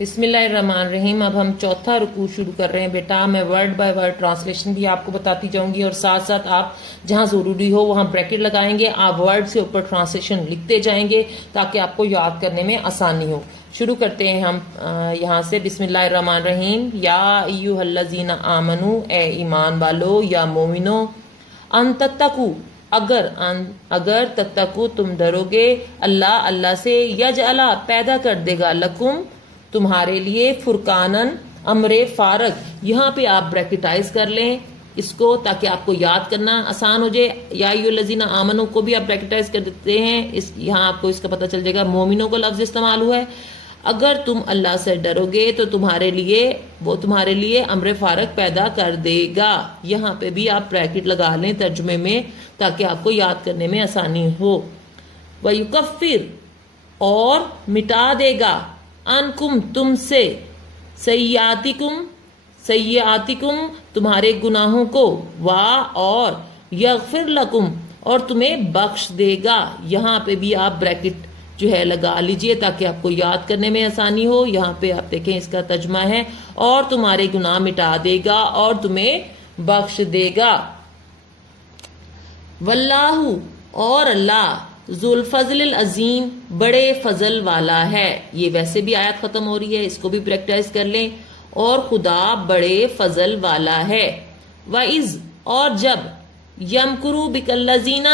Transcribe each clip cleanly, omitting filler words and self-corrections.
بسم اللہ الرحمن الرحیم. اب ہم چوتھا رکوع شروع کر رہے ہیں بیٹا. میں ورڈ بائی ورڈ ٹرانسلیشن بھی آپ کو بتاتی جاؤں گی اور ساتھ ساتھ آپ جہاں ضروری ہو وہاں بریکٹ لگائیں گے. آپ ورڈ سے اوپر ٹرانسلیشن لکھتے جائیں گے تاکہ آپ کو یاد کرنے میں آسانی ہو. شروع کرتے ہیں ہم یہاں سے. بسم اللہ الرحمن الرحیم. یا ایھا الذین آمنو، اے ایمان والو یا مومنو، ان تتقوا، اگر تتقو تم ڈرو گے، اللہ سے، یجعل پیدا کر دے گا، لکم تمہارے لیے، فرقانن امر فارغ. یہاں پہ آپ بریکٹائز کر لیں اس کو تاکہ آپ کو یاد کرنا آسان ہو جائے. یا ایھا الذین آمنو کو بھی آپ بریکٹائز کر دیتے ہیں، یہاں آپ کو اس کا پتہ چل جائے گا مومنوں کا لفظ استعمال ہوا ہے. اگر تم اللہ سے ڈرو گے تو وہ تمہارے لیے امر فارغ پیدا کر دے گا. یہاں پہ بھی آپ بریکٹ لگا لیں ترجمے میں تاکہ آپ کو یاد کرنے میں آسانی ہو. وَيُكَفِّرْ، اور مٹا دے گا، عنکم تم سے، سیئاتکم تمہارے گناہوں کو، اور یغفر لکم اور تمہیں بخش دے گا. یہاں پہ بھی آپ بریکٹ جو ہے لگا لیجئے تاکہ آپ کو یاد کرنے میں آسانی ہو. یہاں پہ آپ دیکھیں اس کا ترجمہ ہے، اور تمہارے گناہ مٹا دے گا اور تمہیں بخش دے گا. واللہ، اور اللہ، ذو الفضل العظیم، بڑے فضل والا ہے. یہ ویسے بھی آیت ختم ہو رہی ہے، اس کو بھی پریکٹائز کر لیں. اور خدا بڑے فضل والا ہے. وَإِذْ، اور جب، یمکروا بک الذین،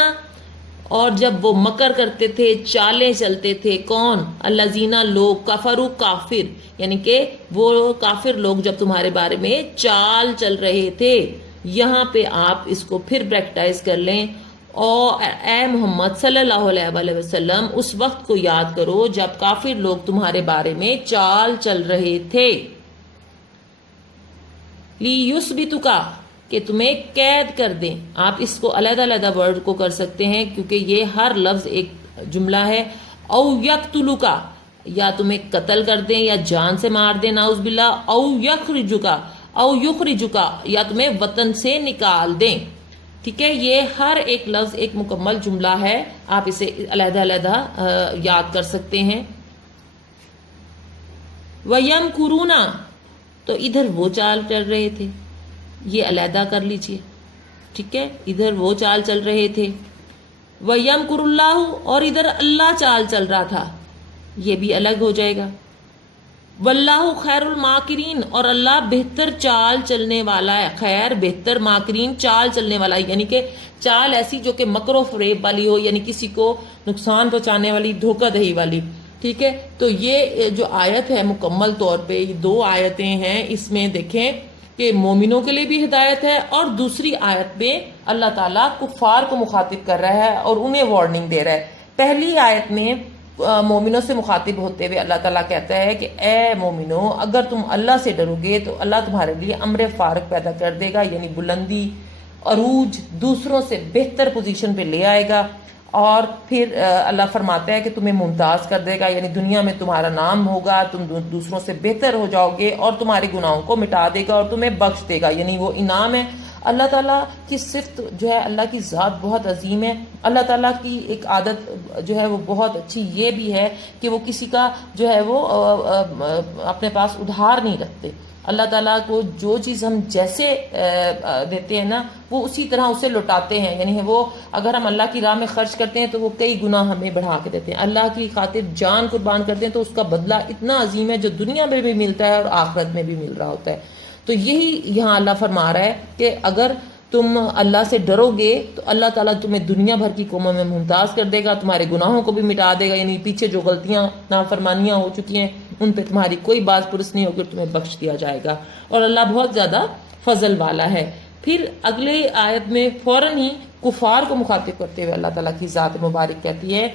اور جب وہ مکر کرتے تھے، چالیں چلتے تھے. کون؟ الذین لوگ، کفروا کافر، یعنی کہ وہ کافر لوگ جب تمہارے بارے میں چال چل رہے تھے. یہاں پہ آپ اس کو پھر پریکٹائز کر لیں. اور اے محمد صلی اللہ علیہ وسلم اس وقت کو یاد کرو جب کافر لوگ تمہارے بارے میں چال چل رہے تھے. لیثبتک، کہ تمہیں قید کر دیں. آپ اس کو علیحدہ علیحدہ ورڈ کو کر سکتے ہیں کیونکہ یہ ہر لفظ ایک جملہ ہے. او یقتلک، یا تمہیں قتل کر دیں یا جان سے مار دیں، نعوذ باللہ. او یخرجک، یا تمہیں وطن سے نکال دیں. ٹھیک ہے، یہ ہر ایک لفظ ایک مکمل جملہ ہے، آپ اسے علیحدہ علیحدہ یاد کر سکتے ہیں. وَيَمْكُرُونَ، تو ادھر وہ چال چل رہے تھے، یہ علیحدہ کر لیجئے. ٹھیک ہے، ادھر وہ چال چل رہے تھے. وَيَمْكُرُ اللَّهُ، اور ادھر اللہ چال چل رہا تھا، یہ بھی الگ ہو جائے گا. واللہ خیر الماکرین، اور اللہ بہتر چال چلنے والا ہے. خیر، بہتر، ماکرین چال چلنے والا ہے، یعنی کہ چال ایسی جو کہ مکر و فریب والی ہو، یعنی کسی کو نقصان پہنچانے والی، دھوکہ دہی والی. ٹھیک ہے، تو یہ جو آیت ہے مکمل طور پہ یہ دو آیتیں ہیں، اس میں دیکھیں کہ مومنوں کے لیے بھی ہدایت ہے، اور دوسری آیت میں اللہ تعالیٰ کفار کو مخاطب کر رہا ہے اور انہیں وارننگ دے رہا ہے. پہلی آیت میں مومنوں سے مخاطب ہوتے ہوئے اللہ تعالیٰ کہتا ہے کہ اے مومنوں، اگر تم اللہ سے ڈرو گے تو اللہ تمہارے لیے امر فارغ پیدا کر دے گا، یعنی بلندی، عروج، دوسروں سے بہتر پوزیشن پہ لے آئے گا. اور پھر اللہ فرماتا ہے کہ تمہیں ممتاز کر دے گا، یعنی دنیا میں تمہارا نام ہوگا، تم دوسروں سے بہتر ہو جاؤ گے، اور تمہارے گناہوں کو مٹا دے گا اور تمہیں بخش دے گا، یعنی وہ انعام ہے. اللہ تعالیٰ کی صفت جو ہے، اللہ کی ذات بہت عظیم ہے. اللہ تعالیٰ کی ایک عادت جو ہے وہ بہت اچھی یہ بھی ہے کہ وہ کسی کا جو ہے وہ اپنے پاس ادھار نہیں رکھتے. اللہ تعالیٰ کو جو چیز ہم جیسے دیتے ہیں نا، وہ اسی طرح اسے لوٹاتے ہیں. یعنی وہ اگر ہم اللہ کی راہ میں خرچ کرتے ہیں تو وہ کئی گنا ہمیں بڑھا کے دیتے ہیں. اللہ کی خاطر جان قربان کرتے ہیں تو اس کا بدلہ اتنا عظیم ہے جو دنیا میں بھی ملتا ہے اور آخرت میں بھی مل رہا ہوتا ہے. تو یہی یہاں اللہ فرما رہا ہے کہ اگر تم اللہ سے ڈرو گے تو اللہ تعالیٰ تمہیں دنیا بھر کی قوموں میں ممتاز کر دے گا، تمہارے گناہوں کو بھی مٹا دے گا، یعنی پیچھے جو غلطیاں نافرمانیاں ہو چکی ہیں ان پہ تمہاری کوئی باز پرس نہیں ہوگی، تمہیں بخش دیا جائے گا. اور اللہ بہت زیادہ فضل والا ہے. پھر اگلے آیت میں فوراً ہی کفار کو مخاطب کرتے ہوئے اللہ تعالیٰ کی ذات مبارک کہتی ہے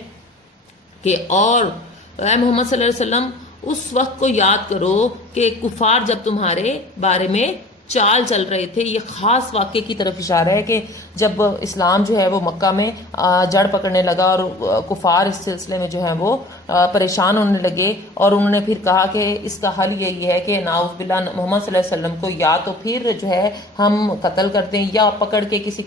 کہ اور اے محمد صلی اللہ علیہ وسلم اس وقت کو یاد کرو کہ کفار جب تمہارے بارے میں چال چل رہے تھے. یہ خاص واقعے کی طرف اشارہ ہے کہ جب اسلام جو ہے وہ مکہ میں جڑ پکڑنے لگا اور کفار اس سلسلے میں جو ہے وہ پریشان ہونے لگے، اور انہوں نے پھر کہا کہ اس کا حل یہی ہے کہ نعوذ باللہ محمد صلی اللہ علیہ وسلم کو یا تو پھر جو ہے ہم قتل کر دیں یا پکڑ کے کسی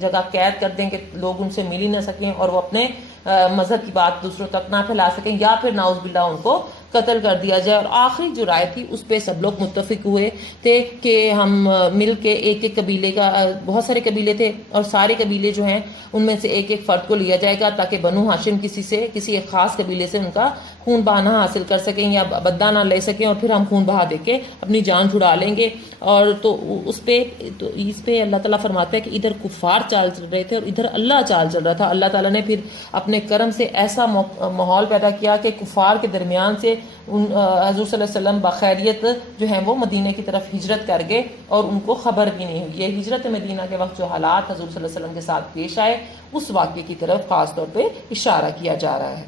جگہ قید کر دیں کہ لوگ ان سے مل ہی نہ سکیں اور وہ اپنے مذہب کی بات دوسروں تک نہ پھیلا سکیں، یا پھر نعوذ باللہ ان کو قتل کر دیا جائے. اور آخری جو رائے تھی اس پہ سب لوگ متفق ہوئے تھے کہ ہم مل کے ایک ایک قبیلے کا، بہت سارے قبیلے تھے اور سارے قبیلے جو ہیں ان میں سے ایک ایک فرد کو لیا جائے گا تاکہ بنو ہاشم کسی ایک خاص قبیلے سے ان کا خون بہانا حاصل کر سکیں یا بدلہ نہ لے سکیں، اور پھر ہم خون بہا دے کے اپنی جان چھڑا لیں گے. اور تو اس پہ اللہ تعالیٰ فرماتا ہے کہ ادھر کفار چال چل رہے تھے اور ادھر اللہ چال چل رہا تھا. اللہ تعالیٰ نے پھر اپنے کرم سے ایسا ماحول پیدا کیا کہ کفار کے درمیان سے حضور صلی اللہ علیہ وسلم بخیریت جو ہیں وہ مدینہ کی طرف ہجرت کر گئے اور ان کو خبر بھی نہیں ہوئی. یہ ہجرت مدینہ کے وقت جو حالات حضور صلی اللہ علیہ وسلم کے ساتھ پیش آئے اس واقعے کی طرف خاص طور پہ اشارہ کیا جا رہا ہے.